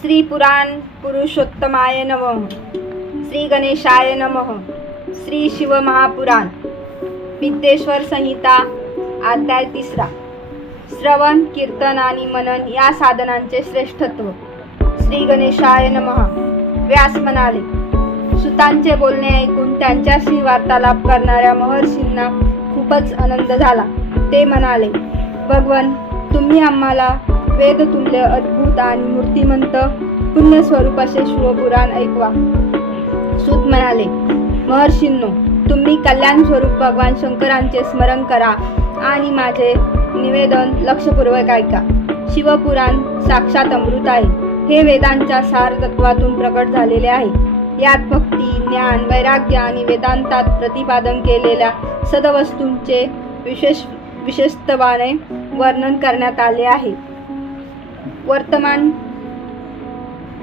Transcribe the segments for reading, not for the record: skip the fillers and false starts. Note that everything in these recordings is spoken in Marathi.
श्री पुराण पुरुषोत्तमाय नमः। श्री गणेशाय नमः। श्री शिव महापुराण विद्येश्वर संहिता अध्याय 3। श्रवण, कीर्तन आणि मनन या साधनांचे श्रेष्ठत्व। श्री गणेशाय नमः। व्यास म्हणाले, सुतांचे बोलणे ऐकून त्यांच्याशी वार्तालाप करणाऱ्या महर्षींना खूपच आनंद झाला। ते म्हणाले, भगवन, तुम्ही आम्हाला वेदतुल्य अद्भुत आणि मूर्तिमंत पुण्यस्वरूप असे शिवपुराण ऐकवा। सूत म्हणाले, महर्षींनो, तुम्ही कल्याण स्वरूप भगवान शंकरांचे स्मरण करा आणि माझे निवेदन लक्षपूर्वक ऐका। शिवपुराण साक्षात अमृत आहे। हे वेदांच्या सार तत्वातून प्रकट झालेले आहे। यात भक्ती, ज्ञान, वैराग्य आणि वेदांतात प्रतिपादन केलेल्या सदवस्तूंचे विशेषत्वाने वर्णन करण्यात आले आहे। वर्तमान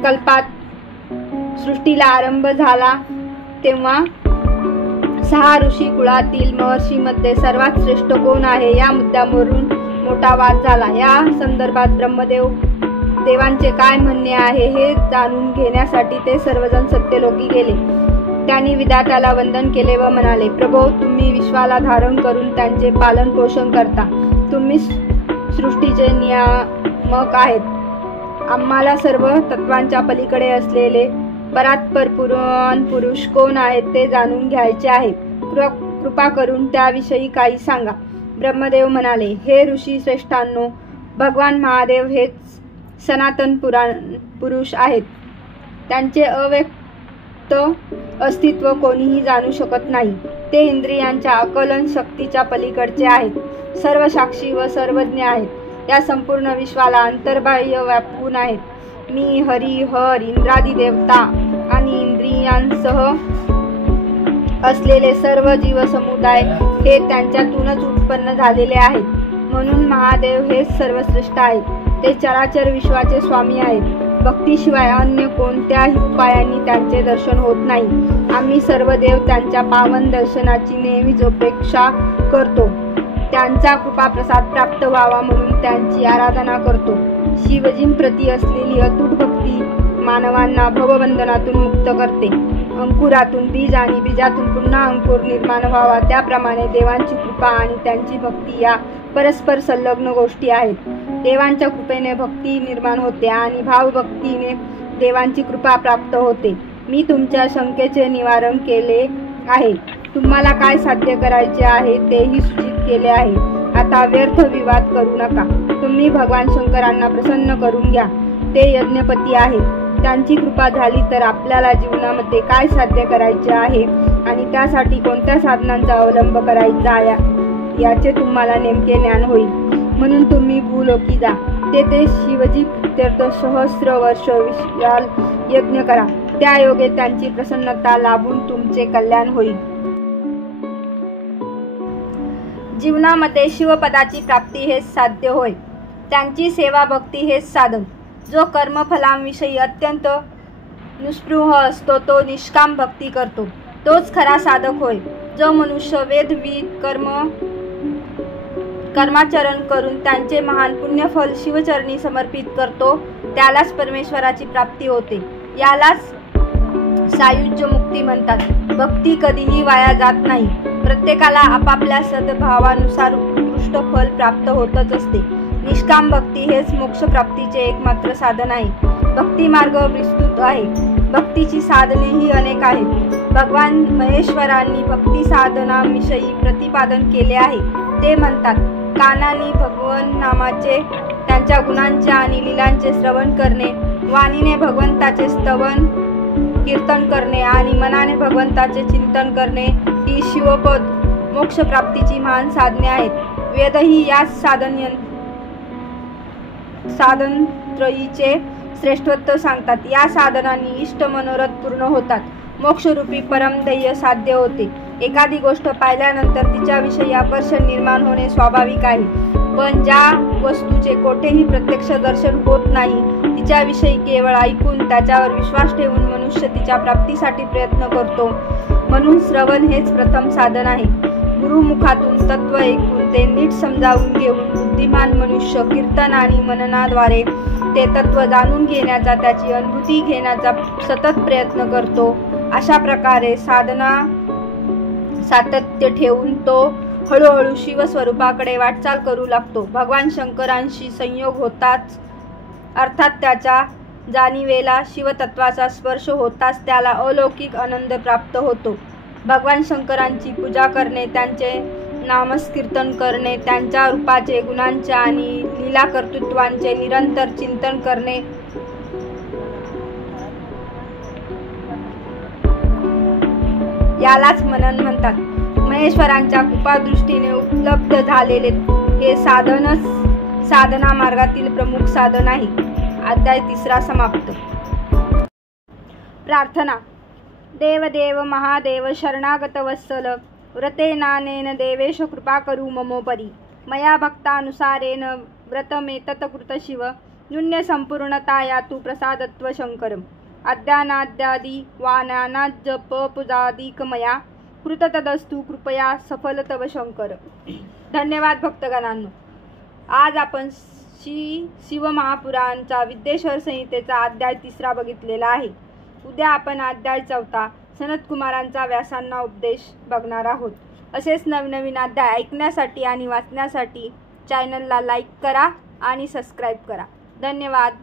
कल्पात सृष्टीला आरंभ झाला तेव्हा 6 ऋषी कुळातील महर्षीमध्ये सर्वात श्रेष्ठ कोण आहे या मुद्द्यावरून मोठा वाद झाला। या संदर्भात देवांचे काय म्हणणे आहे हे जाणून घेण्यासाठी ते सर्वजण सत्यलोकी गेले। त्यांनी विधात्याला वंदन केले व म्हणाले, प्रभो, तुम्ही विश्वाला धारण करून त्यांचे पालन पोषण करता। तुम्ही सृष्टीचे नियामक आहेत। आम्हाला सर्व तत्वांच्या पलीकडे असलेले परात्पर पुरुष कोण आहेत ते जाणून घ्यायचे आहे। कृपा करून त्याविषयी काही सांगा। ब्रह्मदेव म्हणाले, हे ऋषी श्रेष्ठांनो, भगवान महादेव हेच सनातन पुरुष आहेत। त्यांचे अव्यक्त अस्तित्व कोणीही जाणू शकत नाही। ते इंद्रियांच्या आकलन शक्तीच्या पलीकडचे आहेत। सर्व साक्षी व सर्वज्ञ आहेत। या संपूर्ण विश्वाला अंतर्बाह्य व्यापून आहेत। मी, हरी, हर, इंद्रादी देवता आणि इंद्रियांसह असलेले सर्व जीव समुदाय हे त्यांच्यातूनच उत्पन्न झालेले आहेत। म्हणून महादेव हेच सर्वश्रेष्ठ आहेत। ते चराचर विश्वाचे स्वामी आहेत। भक्तीशिवाय अन्य कोणत्याही उपायांनी त्यांचे दर्शन होत नाही। आम्ही सर्व देव त्यांच्या पावन दर्शनाची नेहमीच अपेक्षा करतो। त्यांचा कृपाप्रसाद प्राप्त व्हावा म्हणून त्यांची आराधना करतो। शिवजींप्रती असलेली अतूट भक्ती मानवांना भवबंधनातून मुक्त करते। अंकुरातून बीज आणि बीजातून पुन्हा अंकुर निर्माण व्हावा त्याप्रमाणे देवांची कृपा आणि त्यांची भक्ती या परस्पर संलग्न गोष्टी आहेत। देवांच्या कृपेने भक्ती निर्माण होते आणि भावभक्तीने देवांची कृपा प्राप्त होते। मी तुमच्या शंकेचे निवारण केले आहे। तुम्हाला काय साध्य करायचे आहे तेही सूचित केले आहे। आता व्यर्थ विवाद करू नका। तुम्ही भगवान शंकरांना प्रसन्न करून घ्या। ते यज्ञपती आहेत। त्यांची कृपा झाली तर आपल्याला जीवनामध्ये काय साध्य करायचे आहे आणि त्यासाठी कोणत्या साधनांचा अवलंब करायचा याचे तुम्हाला नेमके ज्ञान होईल। म्हणून तुम्ही भूलोकी जा। तेथे शिवजी प्रीत्यर्थ सहस्र वर्ष विशाल यज्ञ करा। त्या योगे त्यांची प्रसन्नता लाभून तुमचे कल्याण होईल। जीवनामध्ये शिवपदाची प्राप्ती हेच साध्य होय। त्यांची सेवा भक्ती हेच साधन। जो कर्मफलांविषयी अत्यंत निस्पृह असतो तो निष्काम भक्ती करतो, तोच खरा साधक होय। जो मनुष्य वेदविद कर्माचरण करून त्यांचे महान पुण्यफल शिवचरणी समर्पित करतो त्यालाच परमेश्वराची प्राप्ती होते। यालाच सायुज्य मुक्ती म्हणतात। भक्ती कधीही वाया जात नाही। प्रत्येकाला आपापल्या सद्भावानुसार उत्कृष्ट फल प्राप्त होतच असते। निष्काम भक्ती हेच मोक्षप्राप्तीचे एकमात्र साधन आहे। भक्ती मार्ग विस्तृत आहे। भक्तीची साधनेही अनेक आहेत। भगवान महेश्वरांनी भक्ती साधनाविषयी प्रतिपादन केले आहे। ते म्हणतात, कानाने भगवन नामाचे, त्यांच्या गुणांचे आणि लीलांचे श्रवण करणे, वाणीने भगवंताचे स्तवन कीर्तन करणे आणि मनाने भगवंताचे चिंतन करणे ही शिवपद मोक्षप्राप्तीची महान साधने आहेत। वेदही याच साधनत्रयीचे श्रेष्ठत्व सांगतात। या साधनांनी इष्ट मनोरथ पूर्ण होतात। मोक्षरूपी परमध्येय साध्य होते। एखादी गोष्ट पाहिल्यानंतर तिच्याविषयी आकर्षण निर्माण होणे स्वाभाविक आहे, पण ज्या वस्तूचे कोठेही प्रत्यक्ष दर्शन होत नाही तिच्याविषयी केवळ ऐकून त्याच्यावर विश्वास ठेवून मनुष्य तिच्या प्राप्तीसाठी प्रयत्न करतो। म्हणून श्रवण हेच प्रथम साधन आहे। गुरुमुखातून तत्व ऐकून ते नीट समजावून घेऊन बुद्धिमान मनुष्य कीर्तन आणि मननाद्वारे ते तत्व जाणून घेण्याचा, त्याची अनुभूती घेण्याचा सतत प्रयत्न करतो. अशा प्रकारे सातत्य ठेवून तो हळूहळू शिवस्वरूपाकडे वाटचाल करू लागतो. भगवान शंकरांशी संयोग होताच, अर्थात त्याच्या जाणीवेला शिवतत्वाचा स्पर्श होताच त्याला अलौकिक आनंद प्राप्त होतो. भगवान शंकरांची पूजा करणे, त्यांचे नामस्कीर्तन करणे, त्यांच्या रूपाचे, गुणांचे आणि लीला कर्तृत्वांचे निरंतर चिंतन करणे यालाच मनन म्हणतात. महेश्वरांच्या कृपादृष्टीने उपलब्ध झालेले हे साधना मार्गातील प्रमुख साधन आहे. अध्याय 3 समाप्त. प्रार्थना. देवदेव महादेव शरणागत वत्सल, व्रतेनानेन देवेश कृपा करू ममोपरी. मया भक्तानुसारेण व्रतमेतत् कृत शिव, न्यून्य संपूर्णता यातु प्रसादत्व शंकरम. अद्यानाद्यादि वा नानाजप पूजादिक मया कृत तदस्तु कृपया सफल तव शंकर. धन्यवाद भक्तगणांनो. आज आपण शिवमहापुराणचा विद्येश्वर संहितेचा अध्याय 3 बघितलेला आहे. उद्या आपण अध्याय 4 सनतकुमारांचा व्यासांना उपदेश बघणार आहोत. असेच नवनवीन अध्याय ऐकण्यासाठी आणि वाचण्यासाठी चॅनलला लाईक करा आणि सबस्क्राईब करा. धन्यवाद.